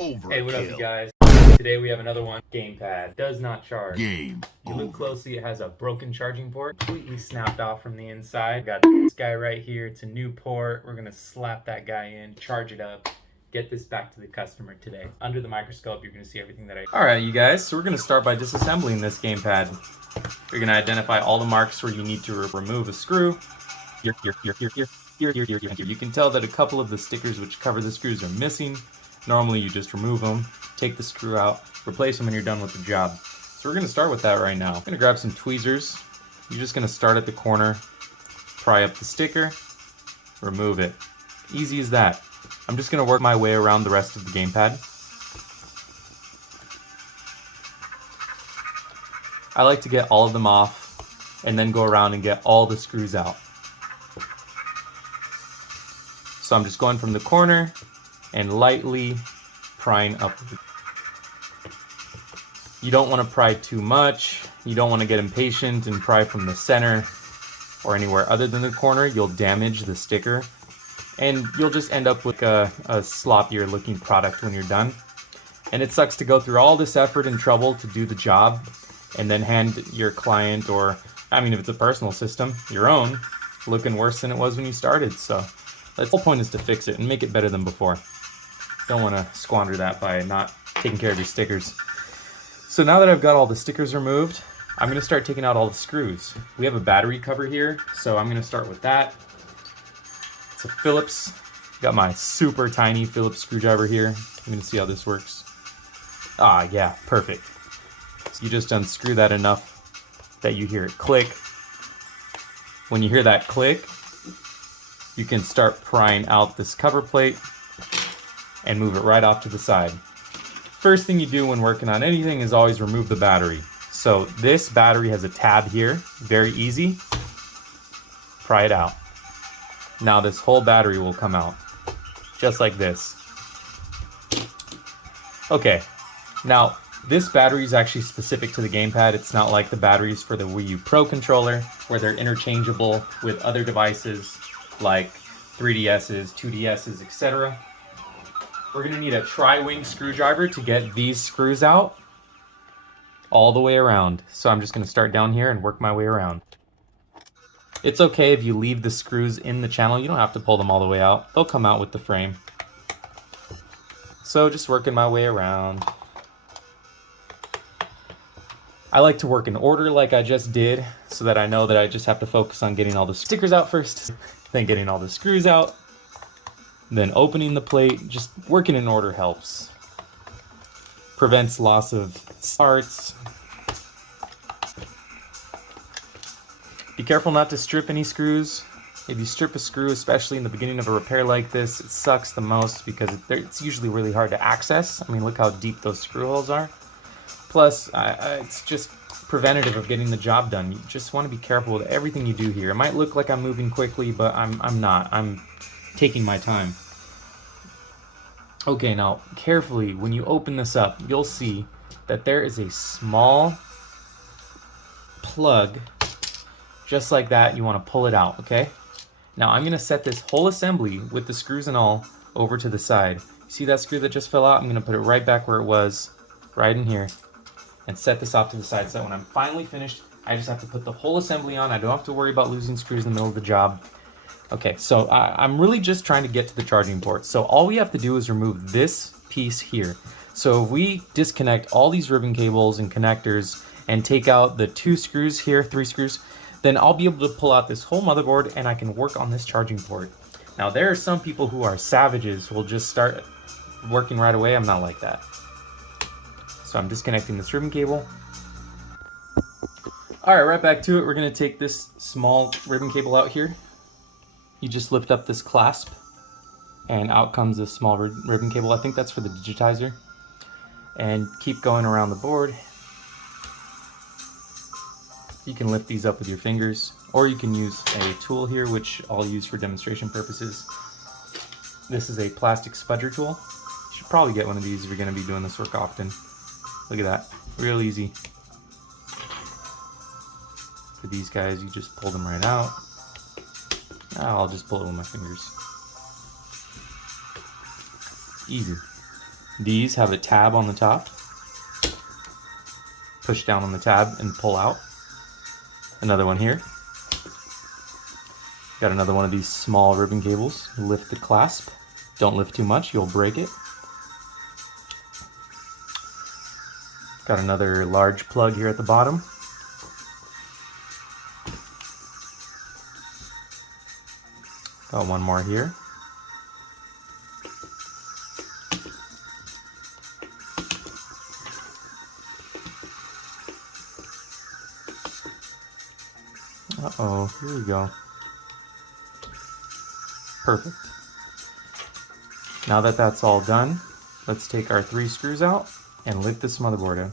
Overkill. Hey, what up, you guys? Today we have another one. Gamepad does not charge. Game. You look closely, it has a broken charging port, completely snapped off from the inside. Got this guy right here. It's a new port. We're gonna slap that guy in, charge it up, get this back to the customer today. Under the microscope, you're gonna see everything that I... Alright, you guys, so we're gonna start by disassembling this gamepad. You're gonna identify all the marks where you need to remove a screw. You can tell that a couple of the stickers which cover the screws are missing. Normally you just remove them, take the screw out, replace them, and you're done with the job. So we're going to start with that right now. I'm going to grab some tweezers. You're just going to start at the corner, pry up the sticker, remove it. Easy as that. I'm just going to work my way around the rest of the gamepad. I like to get all of them off and then go around and get all the screws out. So I'm just going from the corner and lightly prying upward. You don't want to pry too much. You don't want to get impatient and pry from the center or anywhere other than the corner. You'll damage the sticker and you'll just end up with a sloppier looking product when you're done. And it sucks to go through all this effort and trouble to do the job and then hand your client, or I mean if it's a personal system, your own, looking worse than it was when you started. So the whole point is to fix it and make it better than before. Don't want to squander that by not taking care of your stickers. So now that I've got all the stickers removed, I'm going to start taking out all the screws. We have a battery cover here, so I'm going to start with that. It's a Phillips. Got my super tiny Phillips screwdriver here. I'm going to see how this works. Ah, yeah, perfect. So you just unscrew that enough that you hear it click. When you hear that click, you can start prying out this cover plate and move it right off to the side. First thing you do when working on anything is always remove the battery. So this battery has a tab here, very easy. Pry it out. Now this whole battery will come out, just like this. Okay, now this battery is actually specific to the gamepad. It's not like the batteries for the Wii U Pro controller, where they're interchangeable with other devices like 3DSs, 2DSs, etc. We're going to need a tri-wing screwdriver to get these screws out all the way around. So I'm just going to start down here and work my way around. It's okay if you leave the screws in the channel. You don't have to pull them all the way out. They'll come out with the frame. So just working my way around. I like to work in order like I just did, so that I know that I just have to focus on getting all the stickers out first, then getting all the screws out, then opening the plate. Just working in order helps. Prevents loss of parts. Be careful not to strip any screws. If you strip a screw, especially in the beginning of a repair like this, it sucks the most because it's usually really hard to access. I mean, look how deep those screw holes are. Plus, it's just preventative of getting the job done. You just want to be careful with everything you do here. It might look like I'm moving quickly, but I'm not. I'm taking my time. Okay, now carefully, when you open this up, you'll see that there is a small plug, just like that. You want to pull it out, okay? Now I'm going to set this whole assembly with the screws and all over to the side. See that screw that just fell out? I'm going to put it right back where it was, right in here, and set this off to the side so that when I'm finally finished, I just have to put the whole assembly on. I don't have to worry about losing screws in the middle of the job. Okay, so I'm really just trying to get to the charging port. So all we have to do is remove this piece here. So if we disconnect all these ribbon cables and connectors and take out the 2 screws here, 3 screws, then I'll be able to pull out this whole motherboard and I can work on this charging port. Now there are some people who are savages who will just start working right away. I'm not like that. So I'm disconnecting this ribbon cable. Alright, right back to it. We're going to take this small ribbon cable out here. You just lift up this clasp and out comes this small ribbon cable. I think that's for the digitizer. And keep going around the board. You can lift these up with your fingers, or you can use a tool here, which I'll use for demonstration purposes. This is a plastic spudger tool. You should probably get one of these if you're going to be doing this work often. Look at that, real easy. For these guys, you just pull them right out. I'll just pull it with my fingers. Easy. These have a tab on the top. Push down on the tab and pull out. Another one here. Got another one of these small ribbon cables. Lift the clasp. Don't lift too much, you'll break it. Got another large plug here at the bottom. Got one more here. Uh-oh, here we go. Perfect. Now that that's all done, let's take our 3 screws out and lift this motherboard out.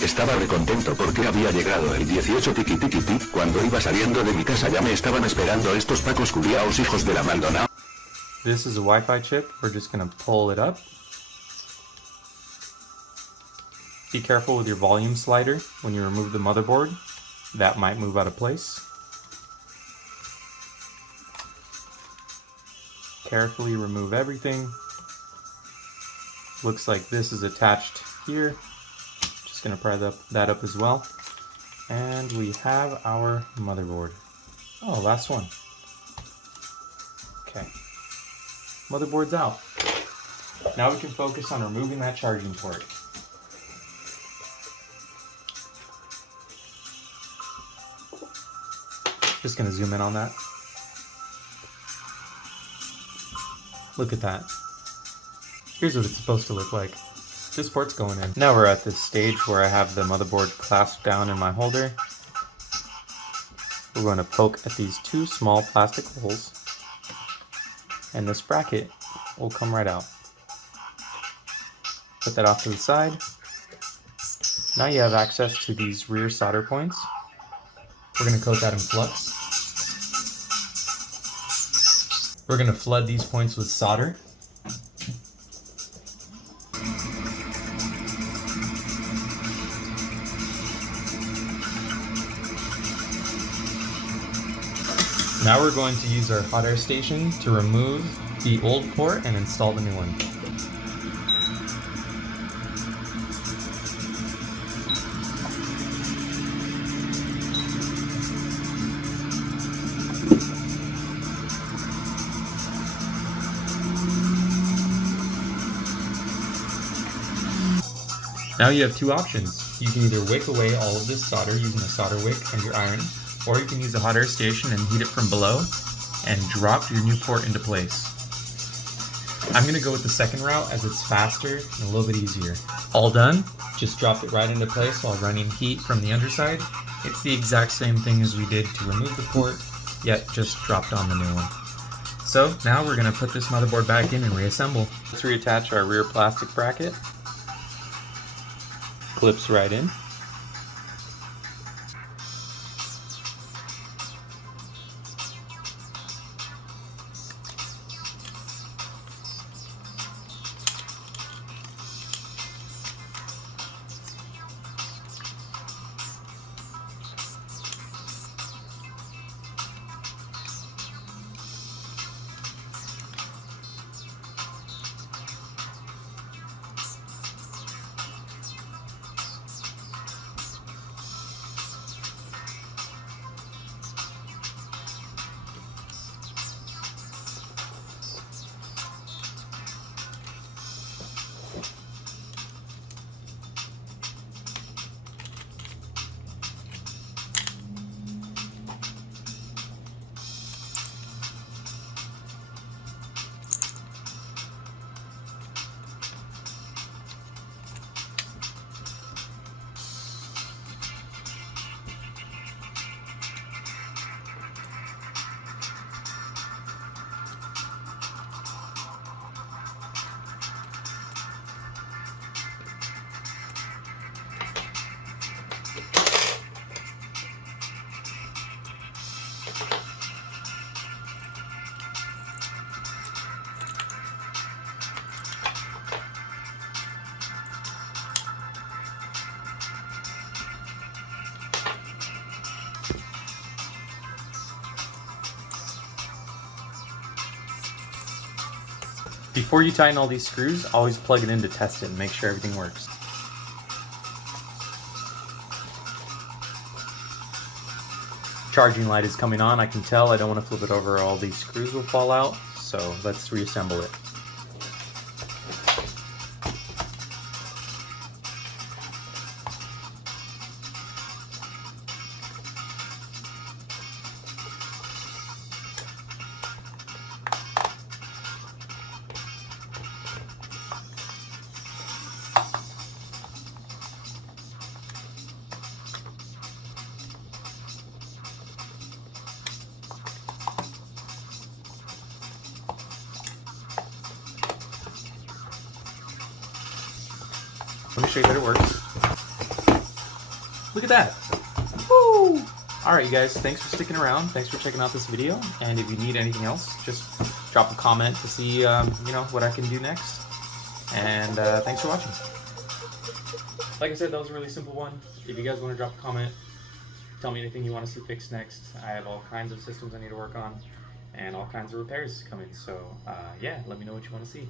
Estaba recontento porque había llegado el 18 tiki tiki tiki. Cuando iba saliendo de mi casa ya me estaban esperando estos pacos culiaos hijos de la Maldonado. This is a Wi-Fi chip. We're just gonna pull it up. Be careful with your volume slider when you remove the motherboard. That might move out of place. Carefully remove everything. Looks like this is attached here. Just gonna pry that up as well. And we have our motherboard. Oh, last one. Okay. Motherboard's out. Now we can focus on removing that charging port. Just gonna zoom in on that. Look at that. Here's what it's supposed to look like. This port's going in. Now we're at this stage where I have the motherboard clasped down in my holder. We're going to poke at these 2 small plastic holes, and this bracket will come right out. Put that off to the side. Now you have access to these rear solder points. We're going to coat that in flux. We're going to flood these points with solder. Now we're going to use our hot air station to remove the old port and install the new one. Now you have 2 options. You can either wick away all of this solder using a solder wick and your iron, or you can use a hot air station and heat it from below and drop your new port into place. I'm going to go with the second route as it's faster and a little bit easier. All done, just dropped it right into place while running heat from the underside. It's the exact same thing as we did to remove the port, yet just dropped on the new one. So now we're going to put this motherboard back in and reassemble. Let's reattach our rear plastic bracket. Clips right in. Before you tighten all these screws, always plug it in to test it and make sure everything works. Charging light is coming on, I can tell. I don't want to flip it over or all these screws will fall out, so let's reassemble it. Let me show you that it works. Look at that. Woo! Alright, you guys, thanks for sticking around. Thanks for checking out this video. And if you need anything else, just drop a comment to see you know, what I can do next. And thanks for watching. Like I said, that was a really simple one. If you guys want to drop a comment, tell me anything you want to see fixed next. I have all kinds of systems I need to work on and all kinds of repairs coming. So yeah, let me know what you want to see.